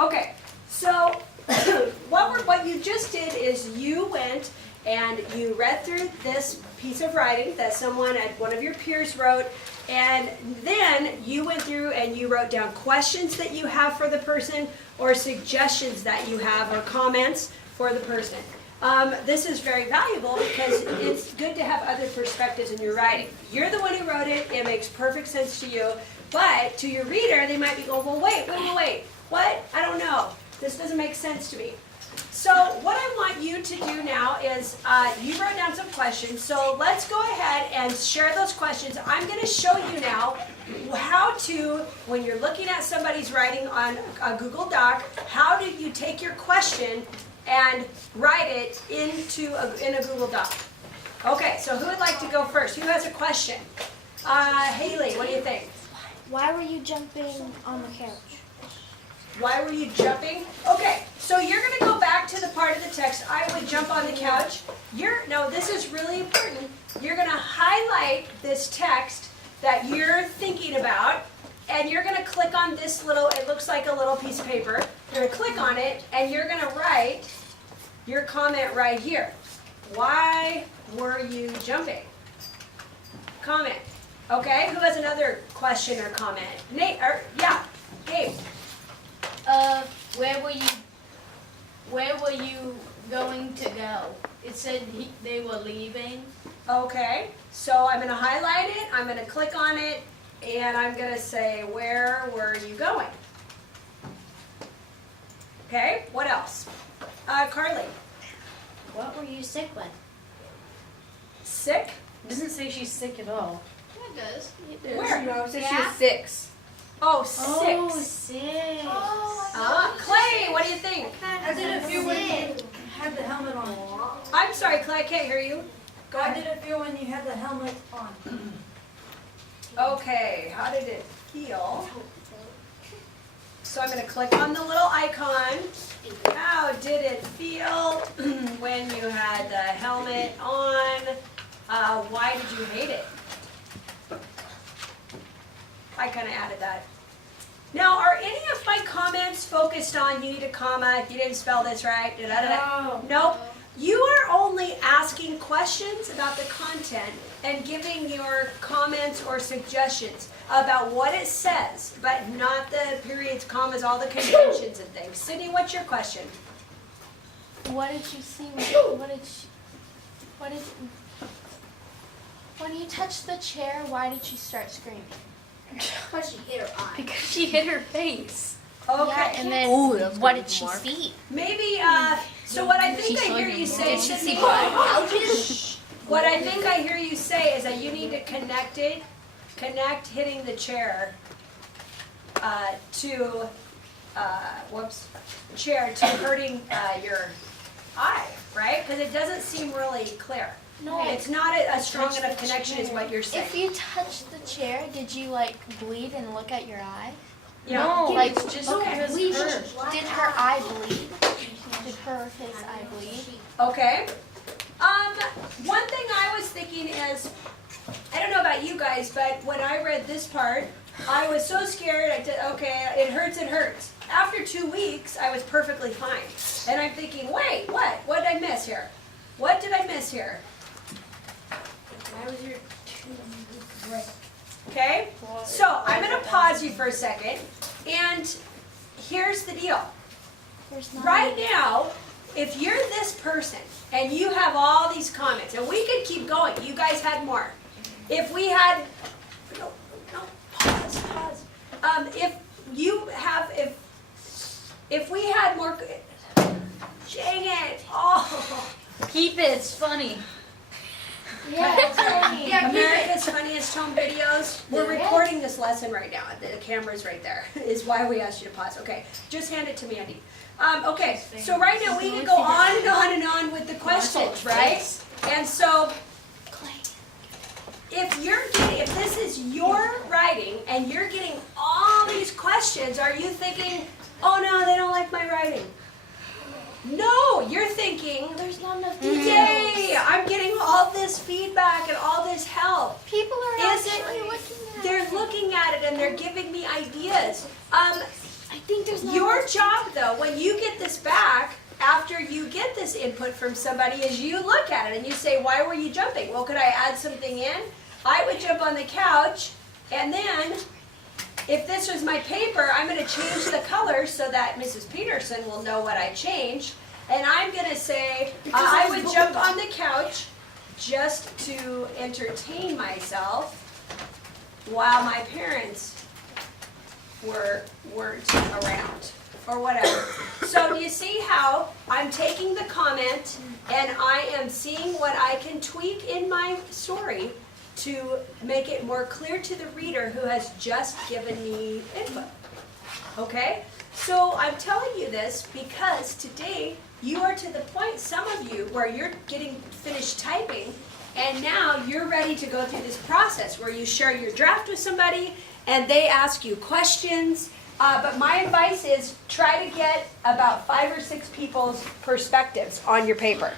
Okay, so what you just did is you went and you read through this piece of writing that someone at one of your peers wrote, and then you went through and you wrote down questions that you have for the person or suggestions that you have or comments for the person. This is very valuable because it's good to have other perspectives in your writing. You're the one who wrote it, it makes perfect sense to you, but to your reader, they might be going, well, wait, what? I don't know. This doesn't make sense to me. So what I want you to do now is, you wrote down some questions, so let's go ahead and share those questions. I'm going to show you now how to, when you're looking at somebody's writing on a Google Doc, how do you take your question and write it in a Google Doc. Okay, so who would like to go first? Who has a question? Haley, what do you think? Why were you jumping on the couch? Why were you jumping? Okay, so you're going to go back to the part of the text, I would jump on the couch. No, this is really important. You're going to highlight this text that you're thinking about, and you're going to click on this little, it looks like a little piece of paper. You're going to click on it, and you're going to write your comment right here. Why were you jumping? Comment. Okay, who has another question or comment? Nate, Gabe. Where were you going to go? It said they were leaving. Okay, so I'm going to highlight it, I'm going to click on it, and I'm going to say, where were you going? Okay, what else? Carly. What were you sick with? Sick? It doesn't say she's sick at all. It does. Where? No, it says Yeah. she was 6. Oh, Oh, 6. 6. Clay, what do you think? I did it feel when you had the helmet on. I'm sorry, Clay, I can't hear you. Go How ahead. did it feel when you had the helmet on? Okay, how did it feel? So I'm going to click on the little icon. How did it feel when you had the helmet on? Why did you hate it? I kind of added that. Now, are any of my comments focused on you need a comma, you didn't spell this right, da-da-da-da? Nope. You are only asking questions about the content and giving your comments or suggestions about what it says, but not the periods, commas, all the conventions and things. Sydney, what's your question? What did you see? When you touched the chair, why did you start screaming? Because she hit her eye. Because she hit her face. Okay. Yeah, and then what did she see? Maybe, so what I think I hear you say, Did she see Sydney, what I think I hear you say is that you need to connect hitting the chair to hurting your eye, right? Because it doesn't seem really clear. No. It's not a strong enough connection is what you're saying. If you touched the chair, did you like bleed and look at your eye? Yeah. No, Like, it's just okay. because her. Did her eye bleed? Did his eye bleed? Okay. One thing I was thinking is, I don't know about you guys, but when I read this part, I was so scared. I did, okay, it hurts. After 2 weeks, I was perfectly fine. And I'm thinking, wait, what? What did I miss here? What did I miss here? Why was your 2 weeks break? Okay? So I'm going to pause you for a second. And here's the deal. There's not. Right now, if you're this person and you have all these comments, and we could keep going, you guys had more. If we had, no, pause. If we had more, dang it, Keep it, it's funny. Yeah. America's Funniest Home Videos. We're recording this lesson right now. The camera's right there. Is why we asked you to pause. Okay, just hand it to me, Andy. Okay, so right now we can go on and on and on with the questions, right? And so, if this is your writing and you're getting all these questions, are you thinking, oh no, they don't like my writing? No, you're thinking, There's not enough yay, details. I'm getting all this feedback and all this help. People are Is it- actually looking at They're it. looking at it and they're giving me ideas. think there's no Your job, though, when you get this back, after you get this input from somebody, is you look at it and you say, why were you jumping? Well, could I add something in? I would jump on the couch, and then, if this was my paper, I'm gonna change the color so that Mrs. Peterson will know what I changed. And I'm gonna say, I would jump on the couch just to entertain myself while my parents weren't around, or whatever. So do you see how I'm taking the comment and I am seeing what I can tweak in my story to make it more clear to the reader who has just given me input? Okay? So I'm telling you this because today you are to the point, some of you, where you're getting finished typing and now you're ready to go through this process where you share your draft with somebody and they ask you questions. But my advice is try to get about 5 or 6 people's perspectives on your paper.